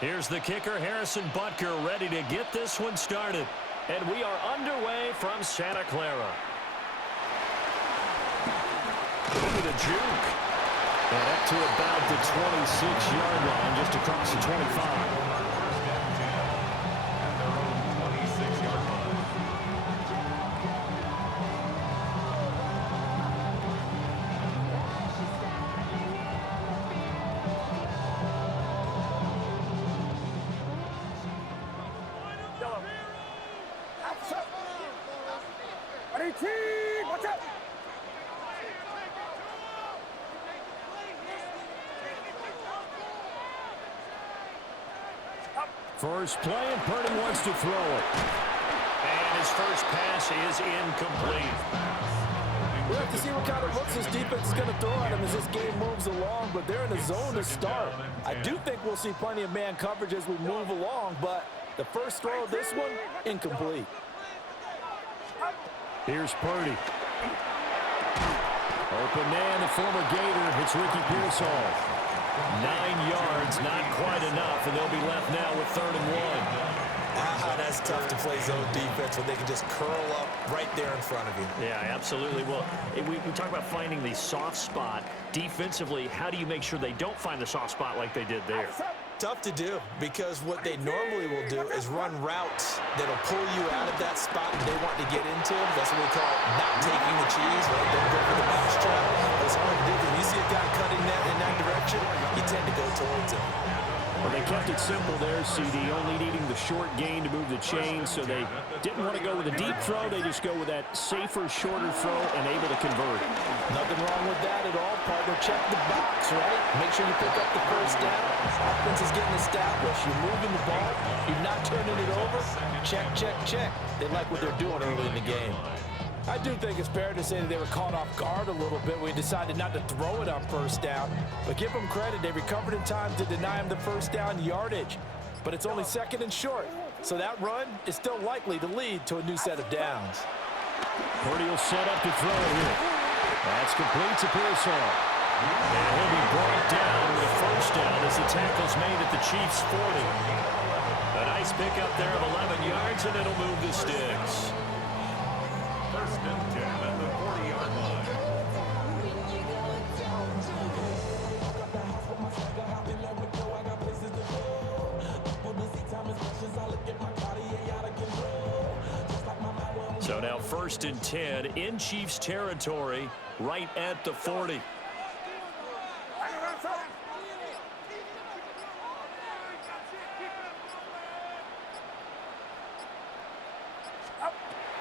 Here's the kicker, Harrison Butker, ready to get this one started. And we are underway from Santa Clara. Into the juke. And up to about the 26-yard line, just across the 25. First play, and Purdy wants to throw it. And his first pass is incomplete. We'll have to see what kind of looks this defense is going to throw at him as this game moves along, but they're in a zone to start. I do think we'll see plenty of man coverage as we move along, but the first throw of this one, incomplete. Here's Purdy. Open man, the former Gator, hits Ricky Pearsall. 9 yards, not quite enough, and they'll be left now with 3rd and 1. That's tough to play zone defense when they can just curl up right there in front of you. Yeah, absolutely. Well, we talk about finding the soft spot. Defensively, how do you make sure they don't find the soft spot like they did there? Tough to do, because what they normally will do is run routes that'll pull you out of that spot that they want to get into. That's what we call not taking the cheese, right? Don't go for the mouse trap. But it's hard to do because you see a guy cutting that in that direction, you tend to go towards him. Well, they kept it simple there, CD, only needing the short gain to move the chain, so they didn't want to go with a deep throw. They just go with that safer, shorter throw and able to convert. Nothing wrong with that at all, partner. Check the box, right? Make sure you pick up the first down. Offense is getting established. You're moving the ball. You're not turning it over. Check, check, check. They like what they're doing early in the game. I do think it's fair to say that they were caught off guard a little bit. We decided not to throw it on first down. But give them credit. They recovered in time to deny him the first down yardage. But it's only 2nd and short. So that run is still likely to lead to a new set of downs. Purdy will set up to throw it here. That's complete to Pearsall. And he'll be brought down with a first down as the tackle's made at the Chiefs' 40. A nice pickup there of 11 yards, and it'll move the sticks. 1st and 10 at the 40-yard line. So now 1st and 10 in Chiefs territory, right at the 40.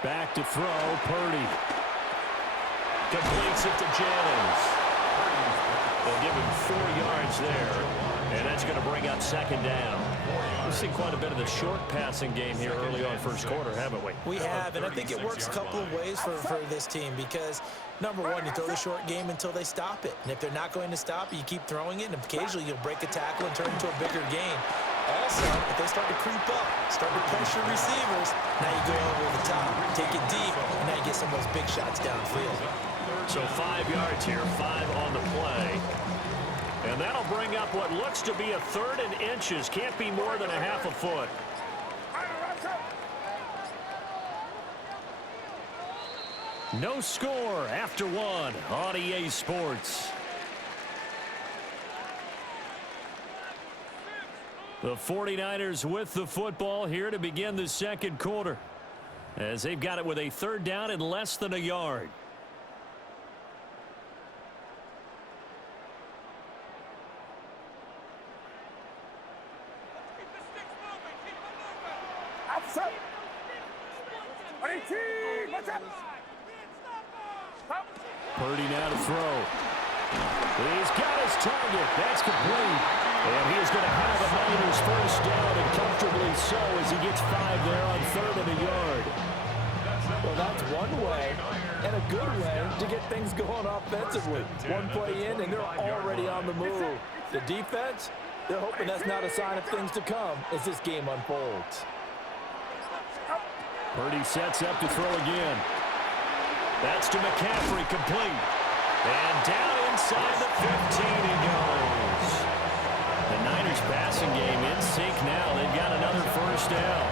Back to throw, Purdy. Completes it to Jennings. They'll give him 4 yards there, and that's going to bring up 2nd down. We've seen quite a bit of the short passing game here early on 1st quarter, haven't we? We have, and I think it works a couple of ways for this team because, number one, you throw the short game until they stop it. And if they're not going to stop it, you keep throwing it, and occasionally you'll break a tackle and turn it into a bigger gain. Also, if they start to creep up, start to pressure receivers, now you go over the top, take it deep, and now you get some of those big shots downfield. So 5 yards here, 5 on the play. And that'll bring up what looks to be a 3rd and inches. Can't be more than a half a foot. No score after 1 on EA Sports. The 49ers with the football here to begin the 2nd quarter, as they've got it with a 3rd down and less than a yard. Purdy now to throw. He's got his target. That's complete. And he's going to have a Niners first down, and comfortably so, as he gets 5 there on 3rd and a yard. Well, that's one way, and a good way, to get things going offensively. One play in, and they're already on the move. The defense, they're hoping that's not a sign of things to come as this game unfolds. Purdy sets up to throw again. That's to McCaffrey, complete. And down inside the 15 he goes. The Niners passing game in sync now. They've got another first down.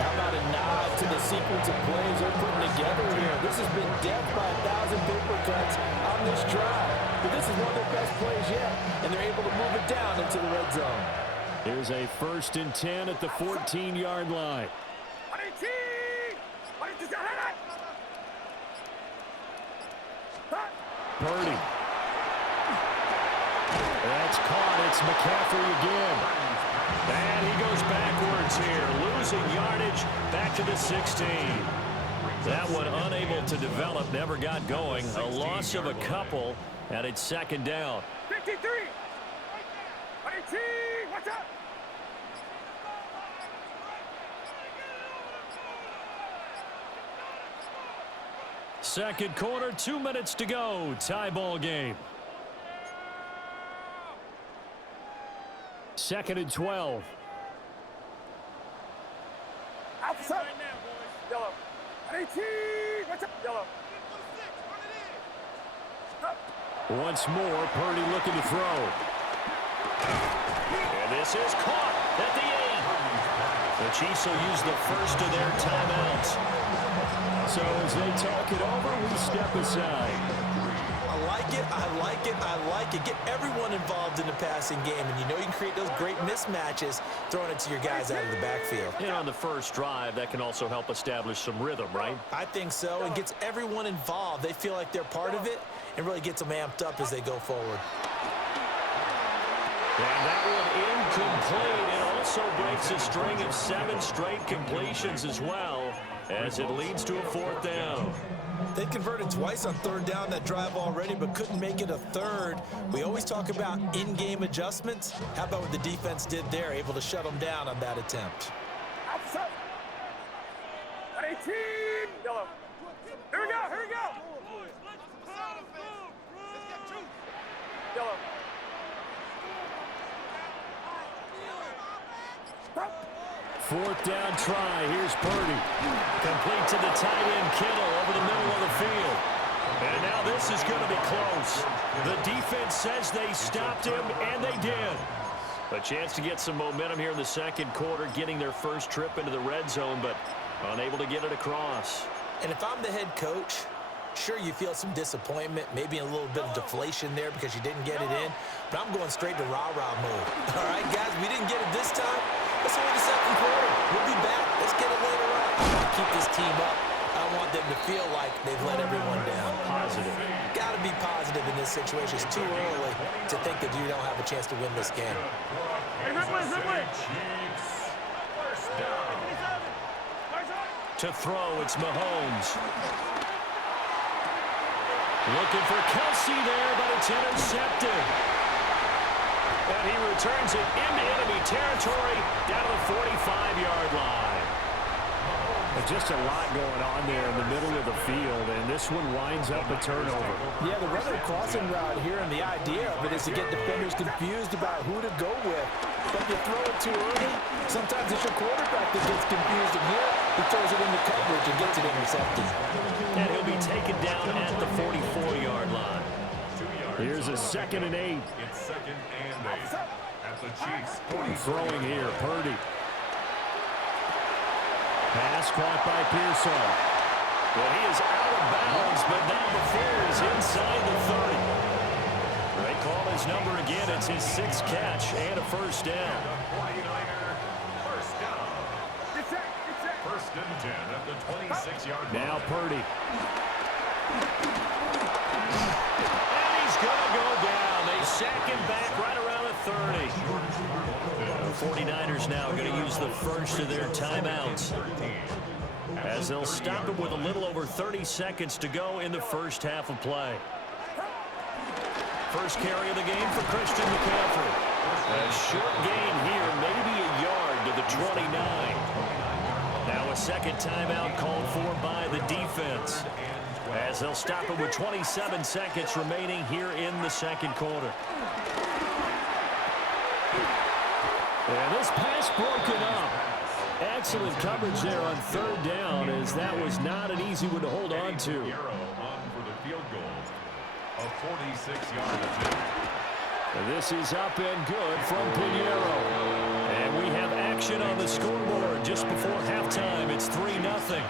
How about a nod to the sequence of plays they're putting together here? This has been death by 1,000 paper cuts on this drive. But this is one of their best plays yet, and they're able to move it down into the red zone. Here's a 1st and 10 at the 14-yard line. Purdy. That's caught. It's McCaffrey again. And he goes backwards here, losing yardage back to the 16. That one unable to develop, never got going. A loss of a couple, and it's 2nd down. 53. 22. Watch out. Second quarter, 2 minutes to go. Tie ball game. 2nd and 12. Outside. Yellow. 18. Watch out. Yellow. Once more, Purdy looking to throw. And this is caught at the 8. The Chiefs will use the first of their timeouts. So as they talk it over, we step aside. I like it, I like it, I like it. Get everyone involved in the passing game, and you know you can create those great mismatches throwing it to your guys out of the backfield. And on the first drive, that can also help establish some rhythm, right? I think so, and gets everyone involved. They feel like they're part of it, and really gets them amped up as they go forward. And that one incomplete. It also breaks a string of 7 straight completions as well, as it leads to a 4th down. They converted twice on 3rd down that drive already, but couldn't make it a 3rd. We always talk about in-game adjustments. How about what the defense did there, able to shut them down on that attempt? Outside. 18. Yellow. Here we go. Here we go. Yellow. 4th down try. Here's Purdy. Complete to the tight end, Kittle, over the middle of the field. And now this is going to be close. The defense says they stopped him, and they did. A chance to get some momentum here in the second quarter, getting their first trip into the red zone, but unable to get it across. And if I'm the head coach, sure, you feel some disappointment, maybe a little bit of deflation there because you didn't get it in, but I'm going straight to rah-rah mode. All right, guys, we didn't get it this time. Let's win the second quarter. We'll be back. Let's get it later on. I want to keep this team up. I want them to feel like they've let everyone down. Positive. Got to be positive in this situation. It's too early to think that you don't have a chance to win this game. To throw, it's Mahomes. Looking for Kelsey there, but it's intercepted. And he returns it into enemy territory down to the 45-yard line. Just a lot going on there in the middle of the field, and this one winds up a turnover. Yeah, the running crossing route here, and the idea of it is to get defenders confused about who to go with. But if you throw it too early, sometimes it's your quarterback that gets confused, and here he throws it into coverage and gets it intercepted. And he'll be taken down at the 44-yard line. Here's a 2nd and 8. It's 2nd and 8 at the Chiefs. Throwing here, Purdy. Pass caught by Pearsall. Well, he is out of bounds, but now the four is inside the 30. They call his number again. It's his 6th catch and a first down. First and 10 at the 26-yard line. Now Purdy. And he's going to go down. They sack him back right around the 30. The 49ers now going to use the first of their timeouts, as they'll stop it with a little over 30 seconds to go in the first half of play. First carry of the game for Christian McCaffrey. A short gain here, maybe a yard to the 29. Now a second timeout called for by the defense, as they'll stop it with 27 seconds remaining here in the second quarter. And this pass broken up. Excellent coverage there on 3rd down, as that was not an easy one to hold on to. On for the field goal. A 46-yard attempt. And this is up and good from Pinheiro. action on the scoreboard just before halftime. It's 3-0.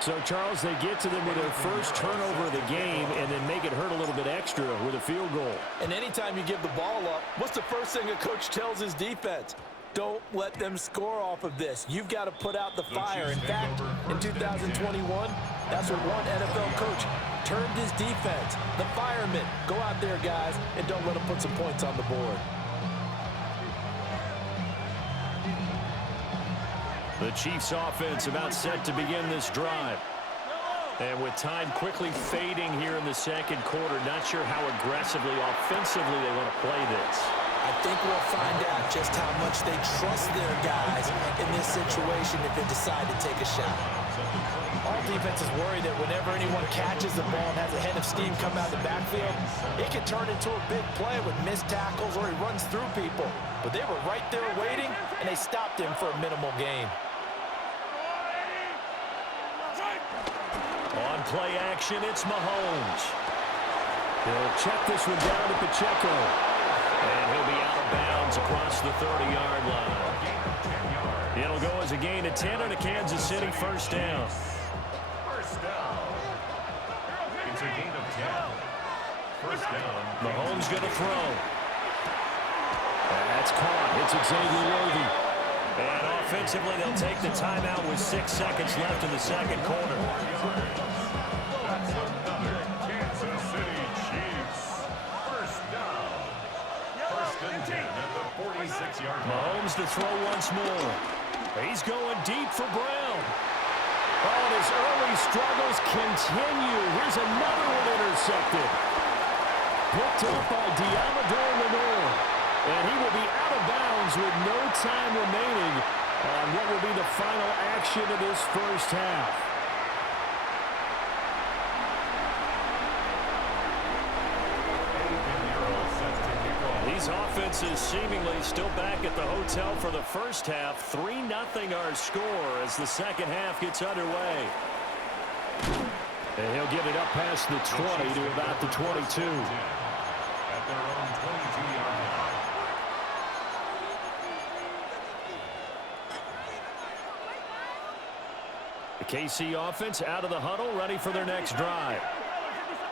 So, Charles, they get to them with their first turnover of the game and then make it hurt a little bit extra with a field goal. And anytime you give the ball up, what's the first thing a coach tells his defense? Don't let them score off of this. You've got to put out the fire. In fact, in 2021, that's what one NFL coach termed his defense, the firemen. Go out there, guys, and don't let them put some points on the board. The Chiefs offense about set to begin this drive. And with time quickly fading here in the second quarter, not sure how aggressively, offensively they want to play this. I think we'll find out just how much they trust their guys in this situation if they decide to take a shot. All defenses worry that whenever anyone catches the ball and has a head of steam come out of the backfield, it can turn into a big play with missed tackles or he runs through people. But they were right there waiting, and they stopped him for a minimal gain. On play action, it's Mahomes. He'll check this one down to Pacheco. And he'll be out of bounds across the 30-yard line. It'll go as a gain of 10 on a Kansas City first down. First down. It's a gain of 10. First down. Mahomes going to throw. That's caught. It's Xavier Worthy. And offensively, they'll take the timeout with 6 seconds left in the second quarter. That's another Kansas City Chiefs. First down. First and 10 at the 46-yard line. Mahomes to throw once more. He's going deep for Brown. Oh, and his early struggles continue. Here's another one intercepted. Picked up by Diamador Lenore. And he will be out of bounds with no time remaining on what will be the final action of this first half. These offenses seemingly still back at the hotel for the first half. 3-0 our score as the second half gets underway. And he'll get it up past the 20 to about the 22. At their own 22-yard line. The KC offense out of the huddle, ready for their next drive.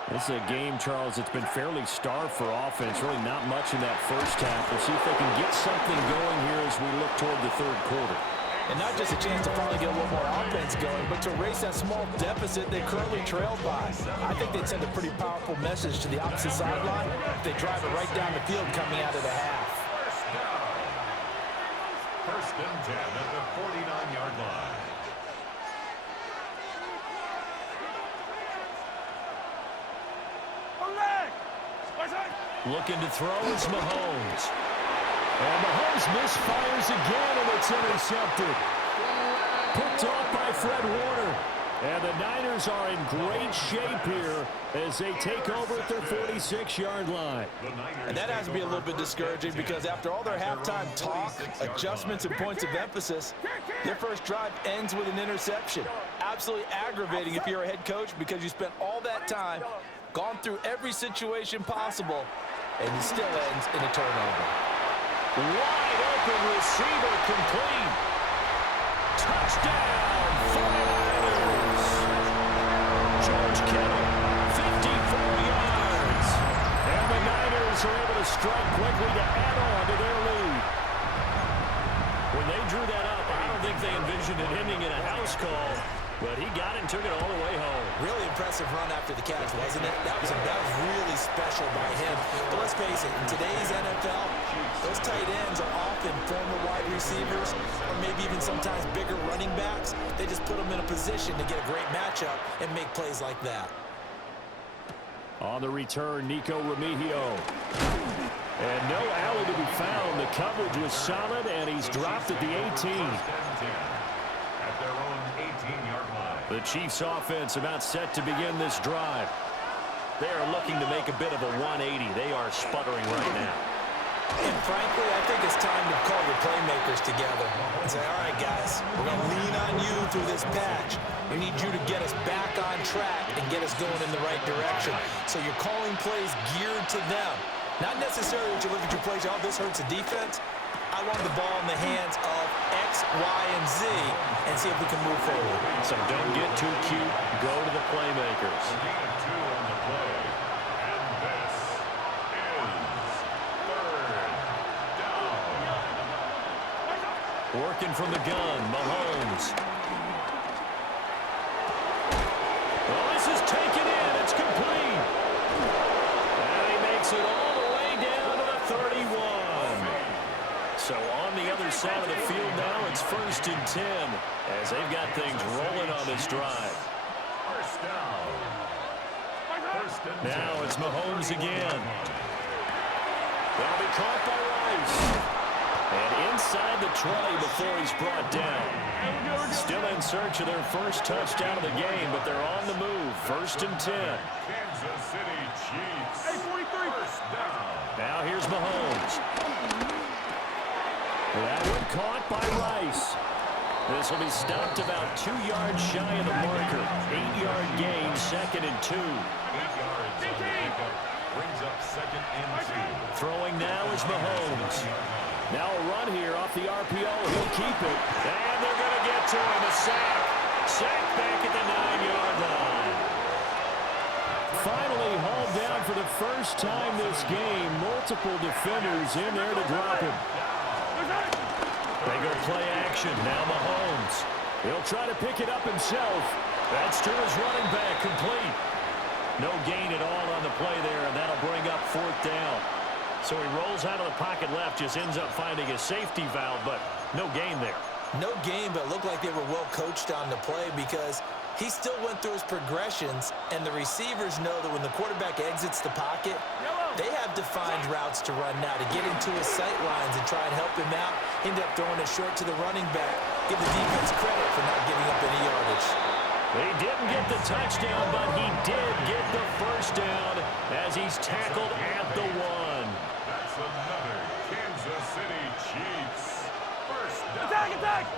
This is a game, Charles, that's been fairly starved for offense. Really not much in that first half. We'll see if they can get something going here as we look toward the third quarter. And not just a chance to finally get a little more offense going, but to erase that small deficit they currently trailed by. I think they'd send a pretty powerful message to the opposite sideline if they drive it right down the field coming out of the half. First down. First and 10 at the 49-yard line. Looking to throw is Mahomes. And Mahomes misfires again, and it's intercepted. Picked off by Fred Warner. And the Niners are in great shape here as they take over at their 46-yard line. And that has to be a little bit discouraging because after all their halftime talk, adjustments, and points of emphasis, their first drive ends with an interception. Absolutely aggravating if you're a head coach because you spent all that time, gone through every situation possible, and it still ends in a turnover. Wide open receiver complete. Touchdown, 49ers. George Kittle, 54 yards. And the Niners are able to strike quickly to add on to their lead. When they drew that up, I don't think they envisioned it ending in a house call, but he got it and took it all the way home. Really impressive run after the catch, wasn't it? That was really special by him. But let's face it, in today's NFL, those tight ends are often former wide receivers or maybe even sometimes bigger running backs. They just put them in a position to get a great matchup and make plays like that. On the return, Nico Remigio. And no alley to be found. The coverage was solid, and he's dropped at the 18. At their own 18-yard line. The Chiefs offense about set to begin this drive. They are looking to make a bit of a 180. They are sputtering right now. And frankly, I think it's time to call your playmakers together and say, all right, guys, we're going to lean on you through this patch. We need you to get us back on track and get us going in the right direction. So you're calling plays geared to them. Not necessarily that you look at your plays, oh, this hurts the defense. I want the ball in the hands of X, Y, and Z and see if we can move forward. So don't get too cute. Go to the playmakers. Working from the gun, Mahomes. Well, this is taken in. It's complete. And he makes it all the way down to the 31. So on the other side of the field now, it's 1st and 10 as they've got things rolling on this drive. First down. Now it's Mahomes again. That'll be caught by Rice. And inside the 20 before he's brought down. Still in search of their first touchdown of the game, but they're on the move. 1st and 10. Kansas City Chiefs. Hey, 43. First down. Now here's Mahomes. That one caught by Rice. This will be stopped about 2 yards shy of the marker. 8-yard gain, 2nd and 2. 8 yards on the pickup. Brings up 2nd and 2. Throwing now is Mahomes. Now a run here off the RPO. He'll keep it. And they're going to get to him. A sack. Sack back at the 9-yard line. Finally hauled down for the first time this game. Multiple defenders in there to drop him. They go play action. Now Mahomes. He'll try to pick it up himself. That's to his running back. Complete. No gain at all on the play there, and that'll bring up 4th down. So he rolls out of the pocket left, just ends up finding a safety valve, but no gain there. No gain, but it looked like they were well coached on the play because he still went through his progressions, and the receivers know that when the quarterback exits the pocket, they have defined routes to run now to get into his sight lines and try and help him out. End up throwing it short to the running back. Give the defense credit for not giving up any yardage. They didn't get the touchdown, but he did get the first down as he's tackled at the 1. That's another Kansas City Chiefs. First down. Attack!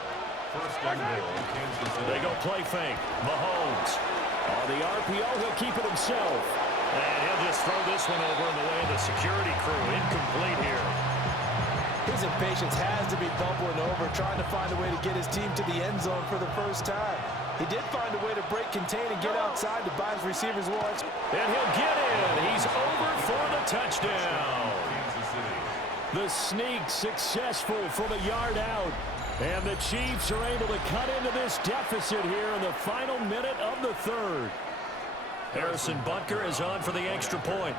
First and goal, Kansas City. They go play fake. Mahomes. On the RPO, he'll keep it himself. And he'll just throw this one over in the way of the security crew. Incomplete here. His impatience has to be bubbling over, trying to find a way to get his team to the end zone for the first time. He did find a way to break, contain, and get outside to buy his receivers once. And he'll get in. He's over for the touchdown. Kansas City. The sneak successful from a yard out. And the Chiefs are able to cut into this deficit here in the final minute of the 3rd. Harrison Butker is on for the extra point.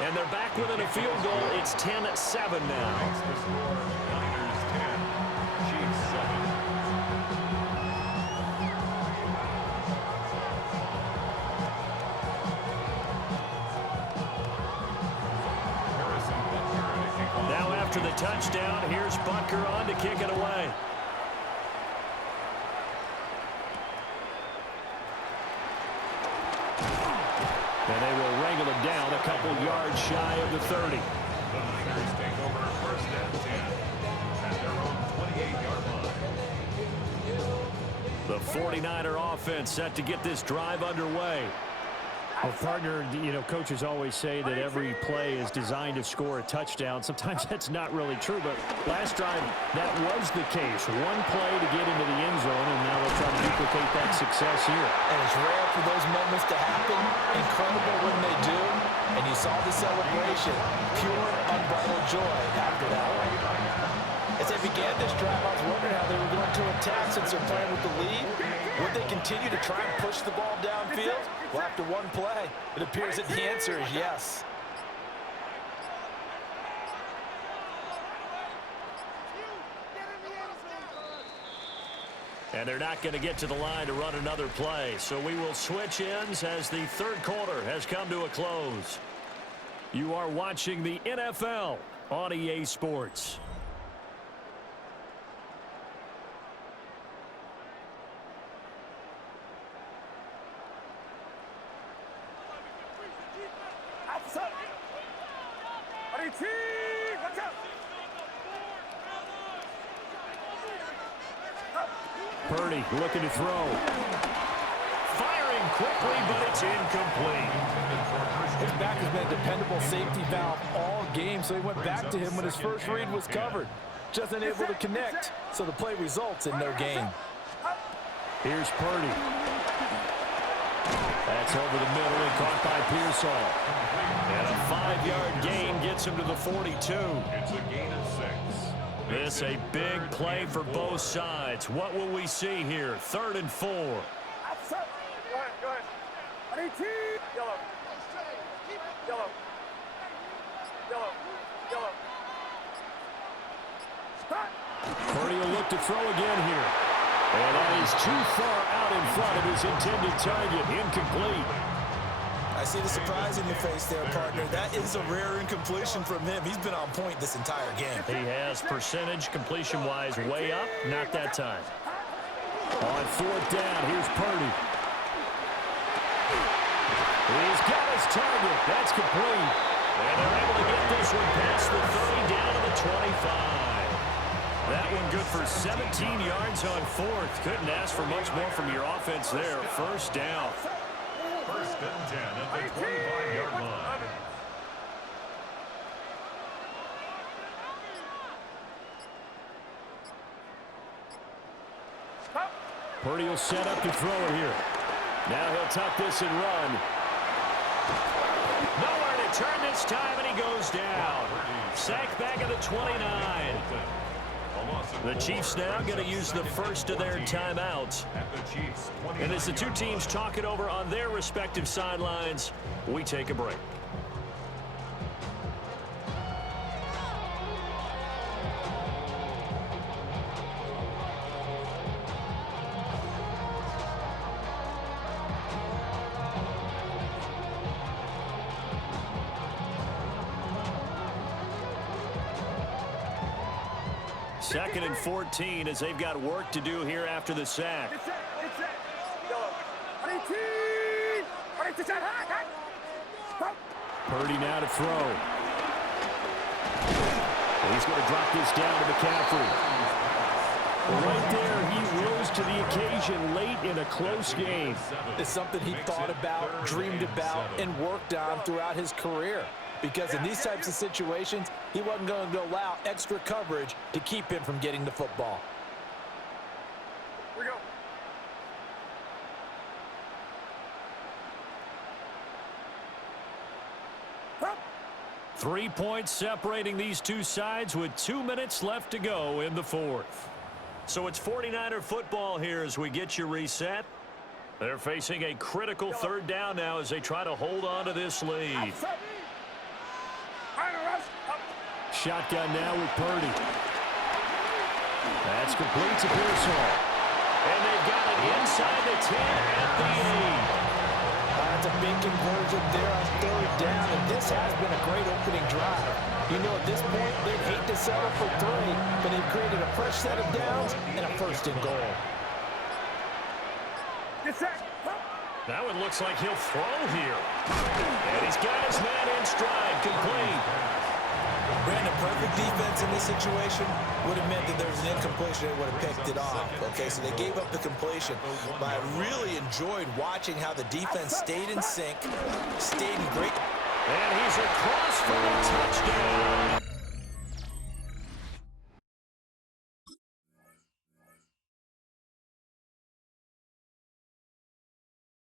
And they're back within a field goal. It's 10-7 now. Now after the touchdown, here's Butker on to kick it away. And they will wrangle him down a couple yards shy of the 30. The Niners take over 1st and 10 at their own 28-yard line. The 49er offense set to get this drive underway. Well, partner, you know, coaches always say that every play is designed to score a touchdown. Sometimes that's not really true, but last drive, that was the case. One play to get into the end zone, and now they'll try to duplicate that success here. And it's rare for those moments to happen. Incredible when they do. And you saw the celebration. Pure, unbridled joy after that one. As they began this drive, I was wondering how they were going to attack since they're playing with the lead. Would they continue to try and push the ball downfield? Well, after one play, it appears that the answer is yes. And they're not going to get to the line to run another play. So we will switch ends as the 3rd quarter has come to a close. You are watching the NFL on EA Sports. Purdy looking to throw. Firing quickly, but it's incomplete. His back has been a dependable safety valve all game, so he went back to him when his first read was covered. Just unable to connect, so the play results in no gain. Here's Purdy. That's over the middle and caught by Pearsall. And a 5-yard gain gets him to the 42. It's a gain of 6. This a big play for both sides. What will we see here? 3rd and 4. Go ahead. I need T. Yellow. Yellow. Yellow. Yellow. Purdy will look to throw again here. And that is too far out in front of his intended target. Incomplete. I see the surprise in your face there, partner. That is a rare incompletion from him. He's been on point this entire game. He has percentage completion-wise way up. Not that time. On 4th down, here's Purdy. He's got his target. That's complete. And they're able to get this one past the 30 down to the 25. That one good for 17 yards on 4th. Couldn't ask for much more from your offense there. 1st down. 1st and 10 at the 25-yard line. Purdy will set up to throw it here. Now he'll tuck this and run. Nowhere to turn this time, and he goes down. Sacked back at the 29. The Chiefs now going to use the first of their timeouts. And as the two teams talk it over on their respective sidelines, we take a break. Second and 14 as they've got work to do here after the sack. It's set. Yellow. I need T. I need to shot high. Purdy now to throw. He's going to drop this down to McCaffrey. Right there, he rose to the occasion late in a close game. It's something he thought about, dreamed about, and worked on throughout his career. Because in these types of situations, he wasn't going to allow extra coverage to keep him from getting the football. Here we go. 3 points separating these two sides with 2 minutes left to go in the 4th. So it's 49er football here as we get you reset. They're facing a critical 3rd down now as they try to hold on to this lead. Shotgun now with Purdy. That's complete to Pearsall. And they've got it inside the 10 at the 8. That's a big conversion there on 3rd down, and this has been a great opening drive. You know, at this point, they'd hate to settle for 3, but they've created a fresh set of downs and a 1st and goal. Get set. That one looks like he'll throw here. And he's got his man in stride, complete. Brandon, perfect defense in this situation would have meant that there was an incompletion and would have picked it off. Okay, so they gave up the completion. But I really enjoyed watching how the defense stayed in sync, stayed in great. And he's across for the touchdown.